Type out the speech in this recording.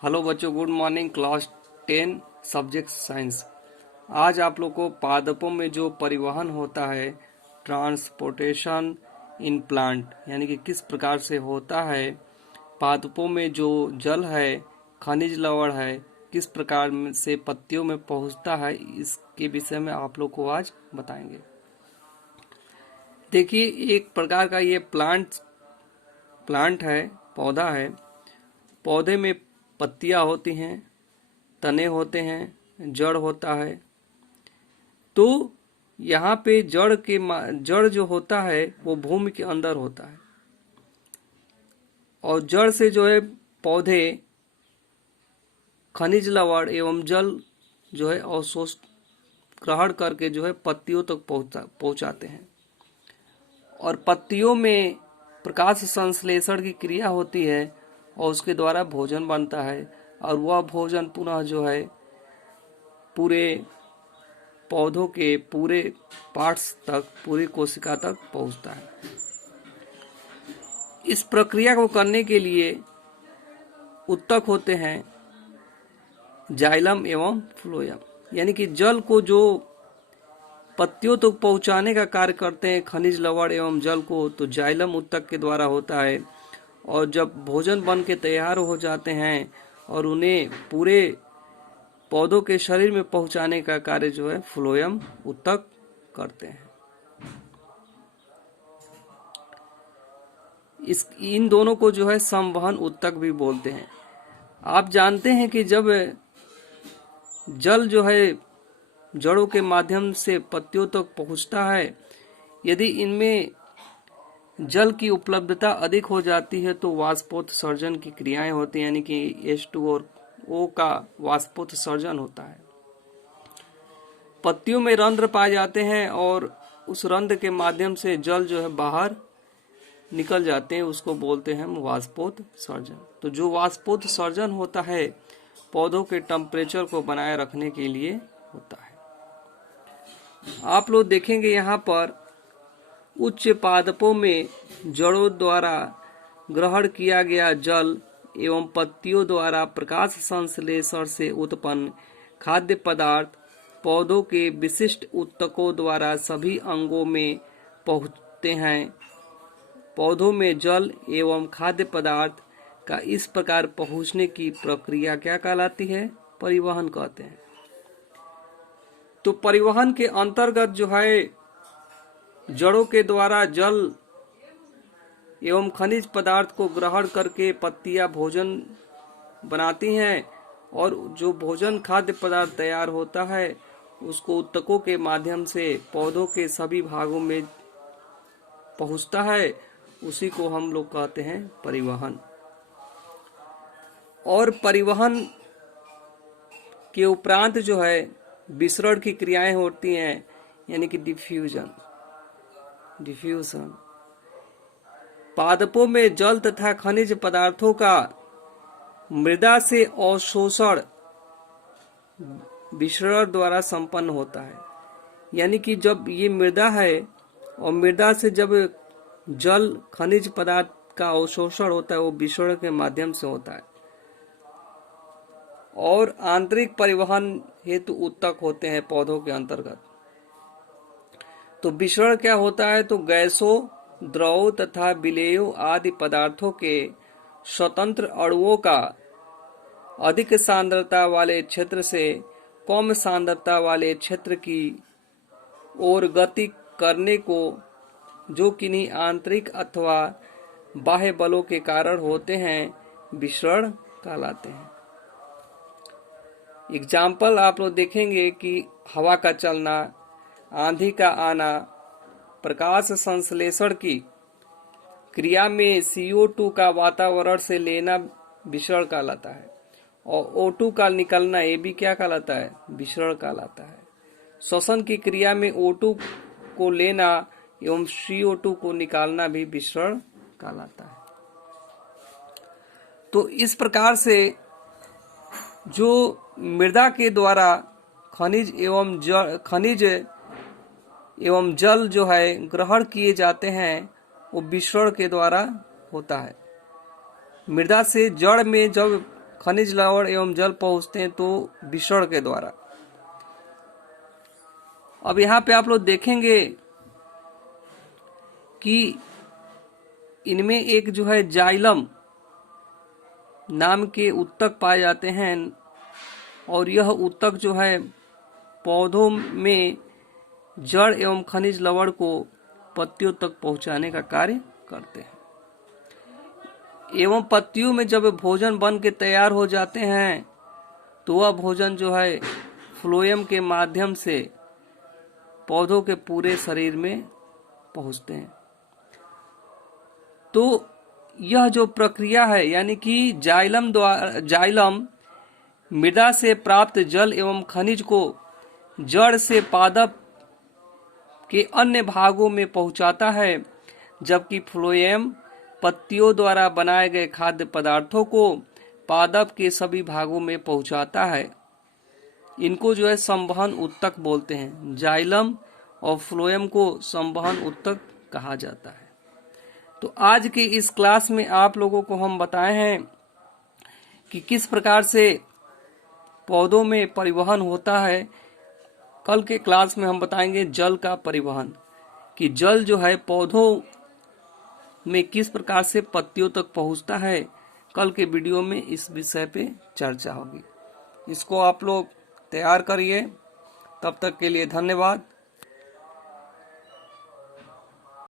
Hello बच्चों, good morning. Class 10 subject science. आज आप लोग को पादपों में जो परिवहन होता है, ट्रांसपोर्टेशन इन प्लांट, यानी कि किस प्रकार से होता है, पादपों में जो जल है, खनिज लवण है, किस प्रकार से पत्तियों में पहुंचता है, इसके विषय में आप लोग को आज बताएंगे। देखिए, एक प्रकार का ये प्लांट है, पौधा है। पौधे में पत्तियां होती हैं, तने होते हैं, जड़ होता है। तो यहाँ पे जड़ जो होता है वो भूमि के अंदर होता है, और जड़ से जो है पौधे खनिज लवण एवं जल जो है अवशोष ग्रहण करके जो है पत्तियों तक पहुंचाते हैं। और पत्तियों में प्रकाश संश्लेषण की क्रिया होती है और उसके द्वारा भोजन बनता है, और वह भोजन पुनः जो है पूरे पौधों के पूरे पार्ट्स तक, पूरी कोशिका तक पहुंचता है। इस प्रक्रिया को करने के लिए उत्तक होते हैं, जाइलम एवं फ्लोएम, यानी कि जल को जो पत्तियों तक पहुंचाने का कार्य करते हैं, खनिज लवण एवं जल को, तो जाइलम उत्तक के द्वारा होता है। और जब भोजन बन के तैयार हो जाते हैं और उन्हें पूरे पौधों के शरीर में पहुंचाने का कार्य जो है फ्लोएम उत्तक करते हैं। इन दोनों को जो है संवहन उत्तक भी बोलते हैं। आप जानते हैं कि जब जल जो है जड़ों के माध्यम से पत्तियों तक पहुंचता है, यदि इनमें जल की उपलब्धता अधिक हो जाती है तो वाष्पोत्सर्जन की क्रियाएं होती हैं, यानी कि H2 और O का वाष्पोत्सर्जन होता है। पत्तियों में रंध्र पाए जाते हैं और उस रंध्र के माध्यम से जल जो है बाहर निकल जाते हैं, उसको बोलते हैं हम वाष्पोत्सर्जन। तो जो वाष्पोत्सर्जन होता है पौधों के टेम्परेचर को बनाए रखने के लिए होता है। आप लोग देखेंगे यहाँ पर उच्च पादपों में जड़ों द्वारा ग्रहण किया गया जल एवं पत्तियों द्वारा प्रकाश संश्लेषण से उत्पन्न खाद्य पदार्थ पौधों के विशिष्ट उत्तकों द्वारा सभी अंगों में पहुंचते हैं। पौधों में जल एवं खाद्य पदार्थ का इस प्रकार पहुंचने की प्रक्रिया क्या कहलाती है? परिवहन कहते हैं। तो परिवहन के अंतर्गत जो है जड़ों के द्वारा जल एवं खनिज पदार्थ को ग्रहण करके पत्तियां भोजन बनाती हैं, और जो भोजन खाद्य पदार्थ तैयार होता है उसको उत्तकों के माध्यम से पौधों के सभी भागों में पहुंचता है। उसी को हम लोग कहते हैं परिवहन। और परिवहन के उपरांत जो है विसरण की क्रियाएं होती हैं, यानी कि डिफ्यूजन। पादपों में जल तथा खनिज पदार्थों का मृदा से अवशोषण विसरण द्वारा संपन्न होता है। यानी कि जब ये मृदा है और मृदा से जब जल खनिज पदार्थ का अवशोषण होता है वो विसरण के माध्यम से होता है। और आंतरिक परिवहन हेतु उत्तक होते हैं पौधों के अंतर्गत। तो विसरण क्या होता है? तो गैसों, द्रवों तथा विलेयों आदि पदार्थों के स्वतंत्र अणुओं का अधिक सांद्रता वाले क्षेत्र से कम सांद्रता वाले क्षेत्र की ओर गति करने को, जो किन्हीं आंतरिक अथवा बाह्य बलों के कारण होते हैं, विसरण कहलाते हैं। एग्जाम्पल आप लोग देखेंगे कि हवा का चलना, आंधी का आना, प्रकाश संश्लेषण की क्रिया में CO2 का वातावरण से लेना विसरण कहलाता है, और O2 का निकलना ये भी क्या कहलाता है? विसरण कहलाता है। श्वसन की क्रिया में O2 को लेना एवं CO2 को निकालना भी विसरण कहलाता है। तो इस प्रकार से जो मृदा के द्वारा खनिज एवं जल जो है ग्रहण किए जाते हैं वो विसरण के द्वारा होता है। मृदा से जड़ में जब खनिज लवण एवं जल पहुंचते हैं तो विसरण के द्वारा। अब यहाँ पे आप लोग देखेंगे कि इनमें एक जो है जाइलम नाम के उत्तक पाए जाते हैं और यह उत्तक जो है पौधों में जड़ एवं खनिज लवण को पत्तियों तक पहुंचाने का कार्य करते हैं एवं पत्तियों में जब भोजन बन के तैयार हो जाते हैं तो वह भोजन जो है फ्लोएम के माध्यम से पौधों के पूरे शरीर में पहुंचते हैं। तो यह जो प्रक्रिया है यानी कि जाइलम मृदा से प्राप्त जल एवं खनिज को जड़ से पादप के अन्य भागों में पहुंचाता है, जबकि फ्लोएम पत्तियों द्वारा बनाए गए खाद्य पदार्थों को पादप के सभी भागों में पहुंचाता है। इनको जो है संवहन उत्तक बोलते हैं। जाइलम और फ्लोएम को संवहन उत्तक कहा जाता है। तो आज के इस क्लास में आप लोगों को हम बताए हैं कि किस प्रकार से पौधों में परिवहन होता है। कल के क्लास में हम बताएंगे जल का परिवहन, कि जल जो है पौधों में किस प्रकार से पत्तियों तक पहुंचता है। कल के वीडियो में इस विषय पे चर्चा होगी। इसको आप लोग तैयार करिए। तब तक के लिए धन्यवाद।